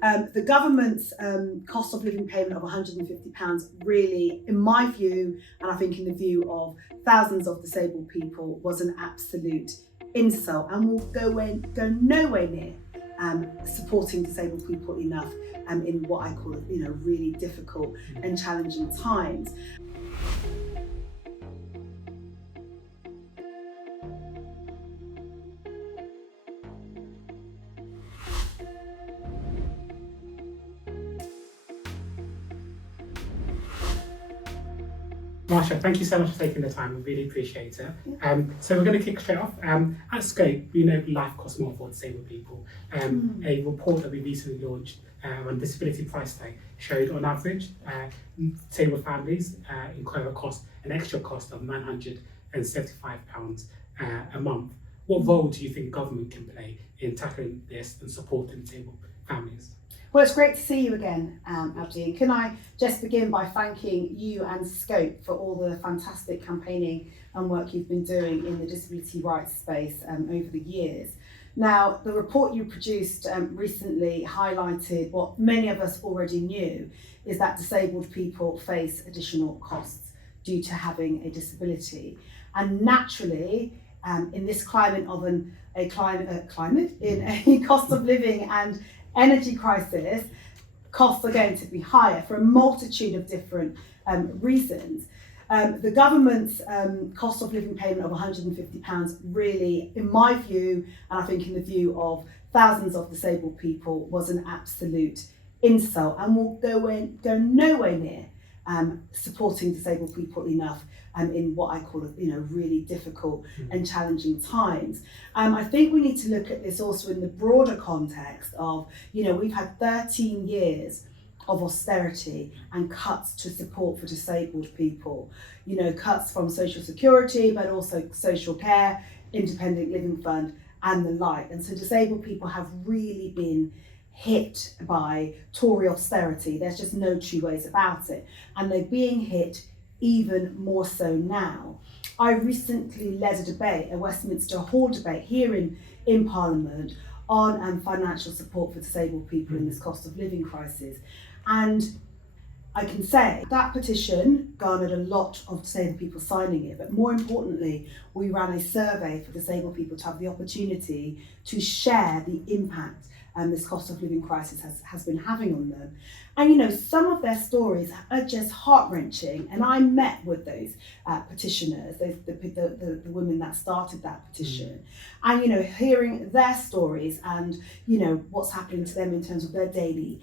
The government's cost of living payment of £150 really, in my view, and I think in the view of thousands of disabled people, was an absolute insult and will go nowhere near supporting disabled people enough in what I call, really difficult and challenging times. Marsha, thank you so much for taking the time. We really appreciate it. So we're going to kick straight off. At Scope, we know life costs more for disabled people. A report that we recently launched on Disability Price Tag showed on average disabled families incur an extra cost of £975 a month. What role do you think government can play in tackling this and supporting disabled families? Well, it's great to see you again, Abdi. And can I just begin by thanking you and Scope for all the fantastic campaigning and work you've been doing in the disability rights space over the years. Now, the report you produced recently highlighted what many of us already knew, is that disabled people face additional costs due to having a disability. And naturally, in this climate of a cost of living and energy crisis, costs are going to be higher for a multitude of different reasons. The government's cost of living payment of £150 really, in my view, and I think in the view of thousands of disabled people, was an absolute insult and will go nowhere near supporting disabled people enough in what I call, really difficult and challenging times. I think we need to look at this also in the broader context of, we've had 13 years of austerity and cuts to support for disabled people. Cuts from social security, but also social care, independent living fund, and the like. And so disabled people have really been hit by Tory austerity. There's just no two ways about it. And they're being hit even more so now. I recently led a Westminster Hall debate here in Parliament on financial support for disabled people in this cost of living crisis. And I can say that petition garnered a lot of disabled people signing it, but more importantly, we ran a survey for disabled people to have the opportunity to share the impact this cost of living crisis has been having on them. And some of their stories are just heart-wrenching, and I met with those petitioners, the women that started that petition, and hearing their stories and what's happening to them in terms of their daily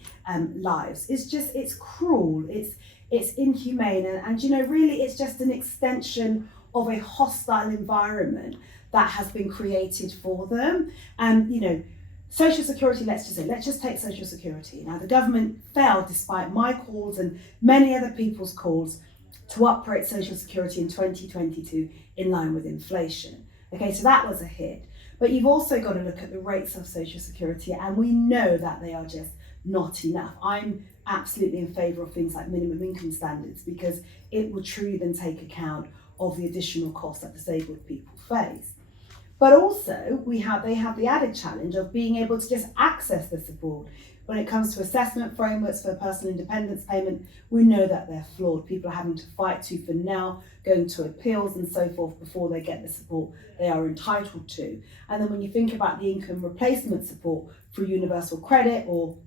lives, it's cruel, it's inhumane, and really it's just an extension of a hostile environment that has been created for them. And Social Security, let's just take Social Security. Now, the government failed, despite my calls and many other people's calls, to uprate Social Security in 2022 in line with inflation. Okay, so that was a hit. But you've also got to look at the rates of Social Security, and we know that they are just not enough. I'm absolutely in favour of things like minimum income standards, because it will truly then take account of the additional costs that disabled people face. But also, they have the added challenge of being able to just access the support. When it comes to assessment frameworks for personal independence payment, we know that they're flawed. People are having to fight tooth and nail, going to appeals and so forth before they get the support they are entitled to. And then when you think about the income replacement support through universal credit, or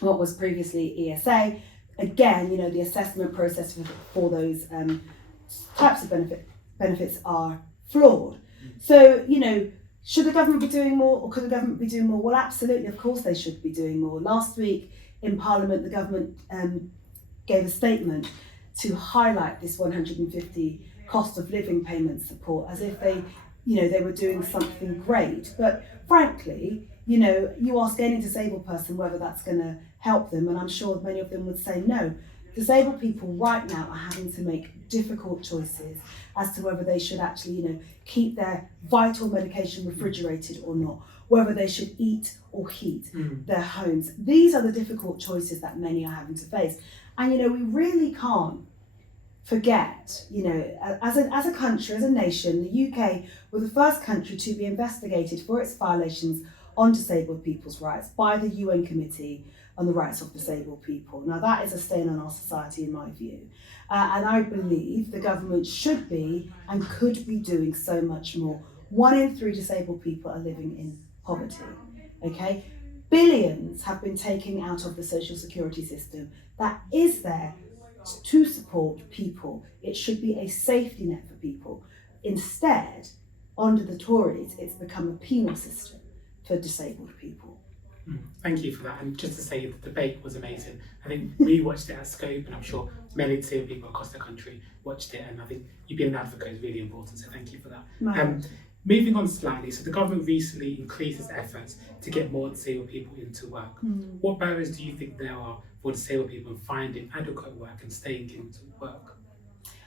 what was previously ESA, again, the assessment process for those types of benefits are flawed. So, should the government be doing more, or could the government be doing more? Well, absolutely, of course they should be doing more. Last week in Parliament, the government gave a statement to highlight this 150 cost of living payment support as if they were doing something great. But frankly, you ask any disabled person whether that's going to help them, and I'm sure many of them would say no. Disabled people right now are having to make difficult choices as to whether they should actually, keep their vital medication refrigerated or not, whether they should eat or heat their homes. These are the difficult choices that many are having to face. And, we really can't forget, as a country, as a nation, the UK were the first country to be investigated for its violations on disabled people's rights by the UN Committee on the rights of disabled people. Now that is a stain on our society in my view. And I believe the government should be and could be doing so much more. 1 in 3 disabled people are living in poverty, okay? Billions have been taken out of the social security system that is there to support people. It should be a safety net for people. Instead, under the Tories, it's become a penal system for disabled people. Thank you for that. And just to say, the debate was amazing. I think we watched it at Scope, and I'm sure many disabled people across the country watched it. And I think you being an advocate is really important. So thank you for that. Moving on slightly, so the government recently increased its efforts to get more disabled people into work. What barriers do you think there are for disabled people in finding adequate work and staying into work?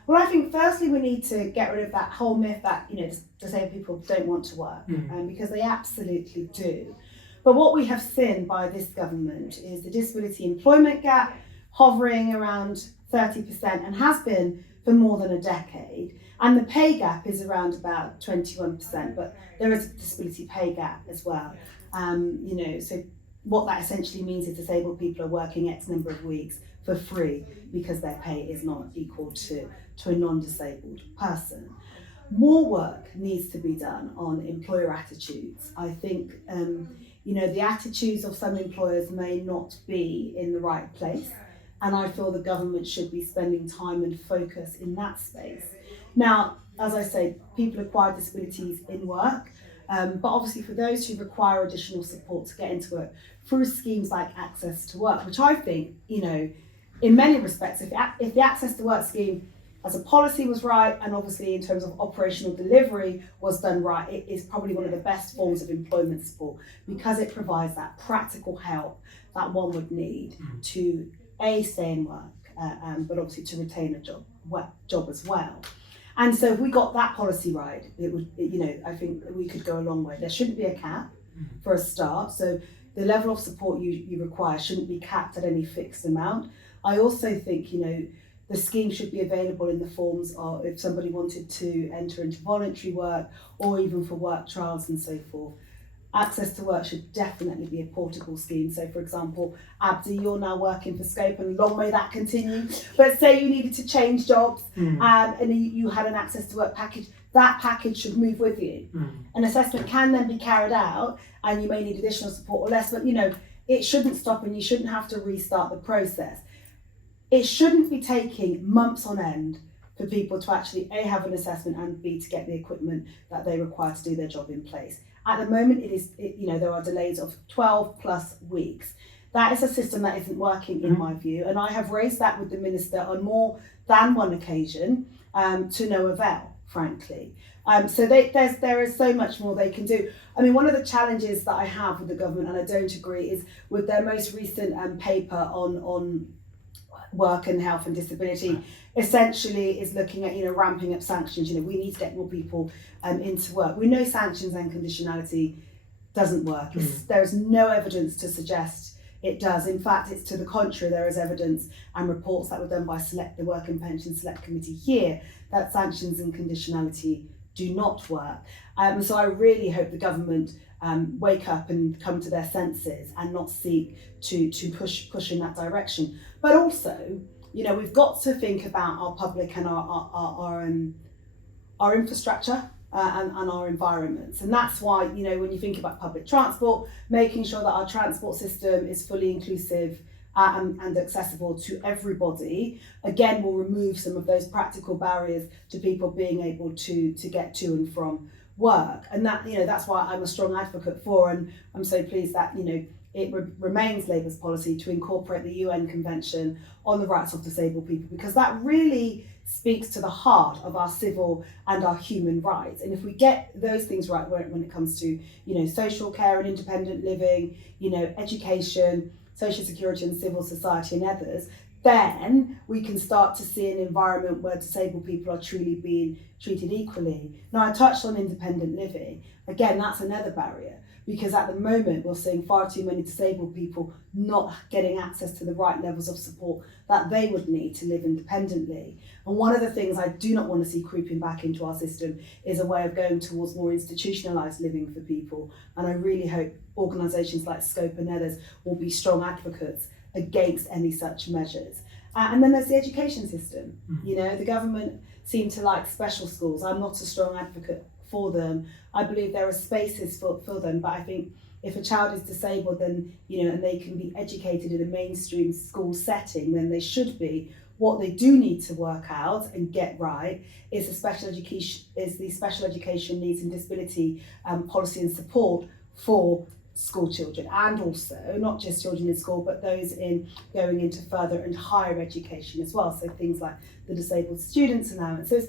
Well, I think firstly we need to get rid of that whole myth that disabled people don't want to work, because they absolutely do. But what we have seen by this government is the disability employment gap hovering around 30% and has been for more than a decade. And the pay gap is around about 21%, but there is a disability pay gap as well. So what that essentially means is disabled people are working X number of weeks for free because their pay is not equal to a non-disabled person. More work needs to be done on employer attitudes. I think, the attitudes of some employers may not be in the right place, and I feel the government should be spending time and focus in that space. Now, as I say, people acquire disabilities in work, but obviously for those who require additional support to get into work through schemes like Access to Work, which I think, in many respects, if the Access to Work scheme as a policy was right, and obviously in terms of operational delivery was done right, it is probably one of the best forms of employment support because it provides that practical help that one would need to stay in work, but obviously to retain a job as well. And so if we got that policy right, it would, I think we could go a long way. There shouldn't be a cap for a start. So the level of support you require shouldn't be capped at any fixed amount. I also think, the scheme should be available in the forms of if somebody wanted to enter into voluntary work or even for work trials and so forth. Access to Work should definitely be a portable scheme. So for example, Abdi, you're now working for Scope and long may that continue. But say you needed to change jobs and you had an Access to Work package, that package should move with you. An assessment can then be carried out and you may need additional support or less, but it shouldn't stop and you shouldn't have to restart the process. It shouldn't be taking months on end for people to actually A, have an assessment and B, to get the equipment that they require to do their job in place. At the moment, there are delays of 12 plus weeks. That is a system that isn't working in my view, and I have raised that with the Minister on more than one occasion to no avail, frankly. So there is so much more they can do. I mean, one of the challenges that I have with the government, and I don't agree, is with their most recent paper on work and health and disability, essentially is looking at ramping up sanctions. We need to get more people into work. We know sanctions and conditionality doesn't work. There is no evidence to suggest it does. In fact, it's to the contrary. There is evidence and reports that were done by the Work and Pension Select Committee here that sanctions and conditionality do not work. So I really hope the government wake up and come to their senses and not seek to push in that direction. But also, we've got to think about our public and our infrastructure and our environments. And that's why, when you think about public transport, making sure that our transport system is fully inclusive and accessible to everybody, again, will remove some of those practical barriers to people being able to get to and from work. And that, that's why I'm a strong advocate for, and I'm so pleased that, it remains Labour's policy to incorporate the UN Convention on the Rights of Disabled People, because that really speaks to the heart of our civil and our human rights. And if we get those things right when it comes to, social care and independent living, education, social security and civil society and others, then we can start to see an environment where disabled people are truly being treated equally. Now, I touched on independent living. Again, that's another barrier, because at the moment we're seeing far too many disabled people not getting access to the right levels of support that they would need to live independently. And one of the things I do not want to see creeping back into our system is a way of going towards more institutionalised living for people. And I really hope organisations like Scope and others will be strong advocates against any such measures. And then there's the education system. You know, the government seem to like special schools. I'm not a strong advocate for them. I believe there are spaces for them, but I think if a child is disabled, then, you know, and they can be educated in a mainstream school setting, then they should be. What they do need to work out and get right is the special education needs and disability policy and support for school children, and also not just children in school, but those going into further and higher education as well. So things like the disabled students allowance. So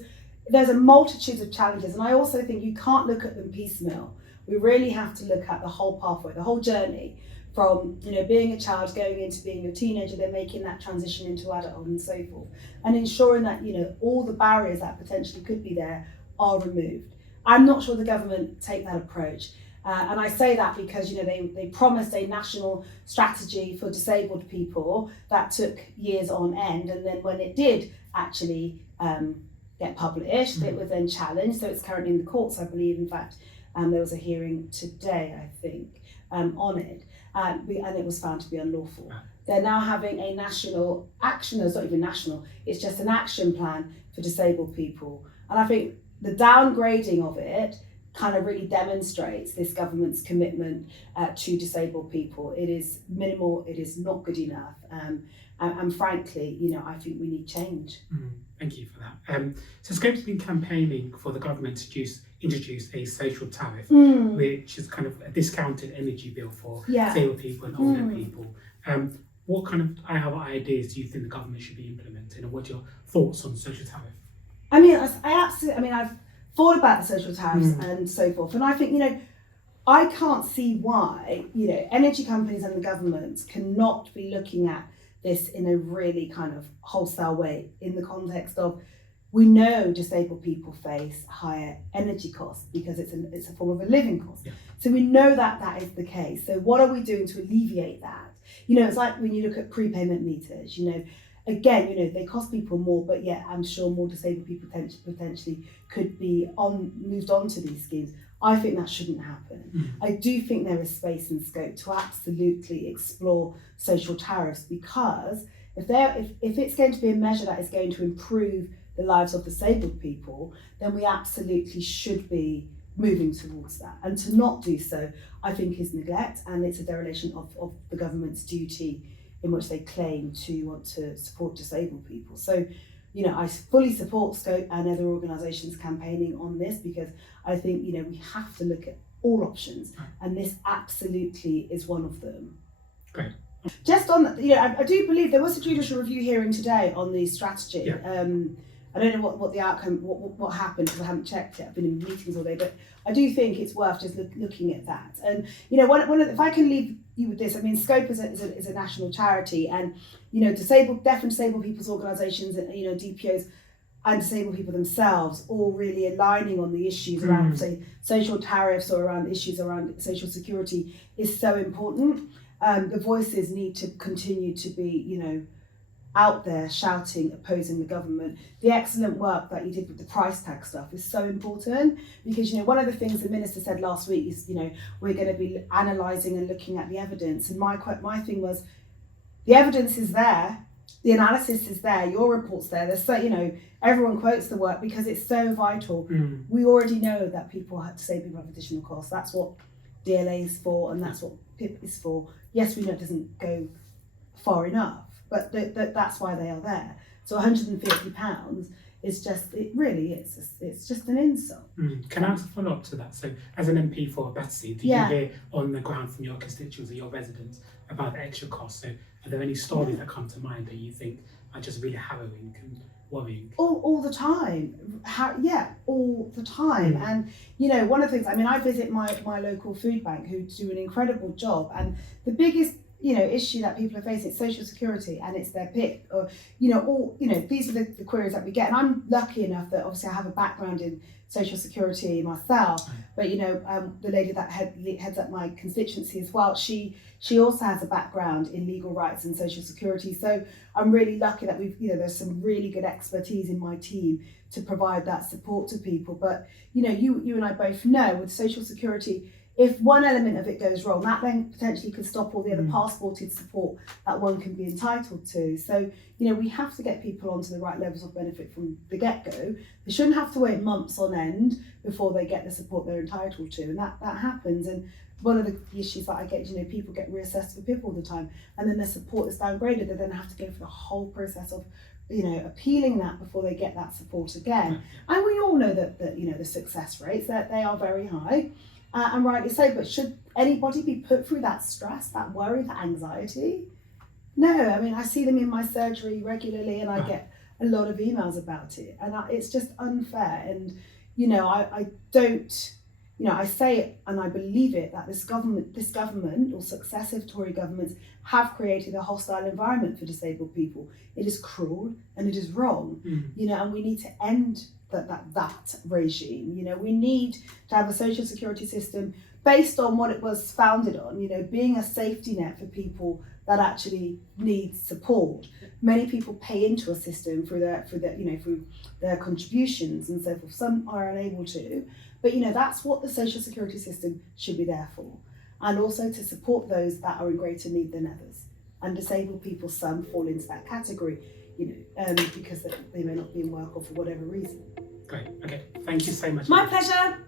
there's a multitude of challenges, and I also think you can't look at them piecemeal. We really have to look at the whole pathway, the whole journey from, you know, being a child going into being a teenager, then making that transition into adulthood and so forth, and ensuring that, you know, all the barriers that potentially could be there are removed. I'm not sure the government take that approach. And I say that because, you know, they promised a national strategy for disabled people that took years on end, and then when it did actually get published, it was then challenged. So it's currently in the courts, I believe. In fact, there was a hearing today, I think, on it, and it was found to be unlawful. They're now having a national action. It's not even national, it's just an action plan for disabled people. And I think the downgrading of it kind of really demonstrates this government's commitment to disabled people. It is minimal, it is not good enough, and frankly, you know, I think we need change. Thank you for that. So Scope's been campaigning for the government to introduce a social tariff, which is kind of a discounted energy bill for disabled people and older people. What kind of ideas do you think the government should be implementing, and what are your thoughts on social tariff? I mean, I've thought about the social tariffs and so forth, and I think, you know, I can't see why, you know, energy companies and the government cannot be looking at this in a really kind of wholesale way, in the context of, we know disabled people face higher energy costs because it's a form of a living cost. So we know that is the case. So what are we doing to alleviate that? You know, it's like when you look at prepayment meters, you know, again, you know, they cost people more, but yet I'm sure more disabled people potentially could be moved on to these schemes. I think that shouldn't happen. I do think there is space and scope to absolutely explore social tariffs, because if it's going to be a measure that is going to improve the lives of disabled people, then we absolutely should be moving towards that. And to not do so, I think, is neglect, and it's a dereliction of the government's duty in which they claim to want to support disabled people. So, you know, I fully support Scope and other organisations campaigning on this, because I think, you know, we have to look at all options, and this absolutely is one of them. Great. Just on, you know, I do believe there was a judicial review hearing today on the strategy. I don't know what the outcome, what happened, because I haven't checked it. I've been in meetings all day, but I do think it's worth just looking at that. And, you know, if I can leave you with this, I mean, Scope is a national charity, and, you know, deaf and disabled people's organisations, and, you know, DPOs and disabled people themselves, all really aligning on the issues around, say, social tariffs, or around issues around social security is so important. The voices need to continue to be, you know, out there shouting, opposing the government. The excellent work that you did with the price tag stuff is so important, because, you know, one of the things the minister said last week is, you know, we're going to be analysing and looking at the evidence. And my thing was, the evidence is there, the analysis is there, your report's there. There's so, you know, everyone quotes the work because it's so vital. We already know that people have to say people have additional costs. That's what DLA is for, and that's what PIP is for. Yes, we know it doesn't go far enough, but that's why they are there. So £150 is just, it's just an insult. Can I ask a follow up to that? So, as an MP for Battersea, do you hear on the ground from your constituents or your residents about the extra costs? So, are there any stories that come to mind that you think are just really harrowing and worrying? All the time. All the time. And, you know, one of the things, I mean, I visit my local food bank, who do an incredible job, and the biggest issue that people are facing, it's social security and it's their PIP, or these are the queries that we get. And I'm lucky enough that obviously I have a background in social security myself, but the lady that heads up my constituency as well, she also has a background in legal rights and social security. So I'm really lucky that there's some really good expertise in my team to provide that support to people. But you and I both know with social security, if one element of it goes wrong, that then potentially could stop all the other passported support that one can be entitled to. So, we have to get people onto the right levels of benefit from the get-go. They shouldn't have to wait months on end before they get the support they're entitled to, and that happens. And one of the issues that I get, people get reassessed for PIP all the time, and then their support is downgraded. They then have to go through the whole process of appealing that before they get that support again. And we all know that the success rates, that they are very high. And rightly so, but should anybody be put through that stress, that worry, that anxiety? No, I mean, I see them in my surgery regularly and I get a lot of emails about it, and it's just unfair. And, I don't, I say it and I believe it, that this government or successive Tory governments have created a hostile environment for disabled people. It is cruel and it is wrong, and we need to end that regime. We need to have a social security system based on what it was founded on, being a safety net for people that actually need support. Many people pay into a system through their contributions and so forth. Some are unable to, but that's what the social security system should be there for, and also to support those that are in greater need than others. And disabled people, some fall into that category, because they may not be in work or for whatever reason. Great. Okay. Thank you so much. My pleasure.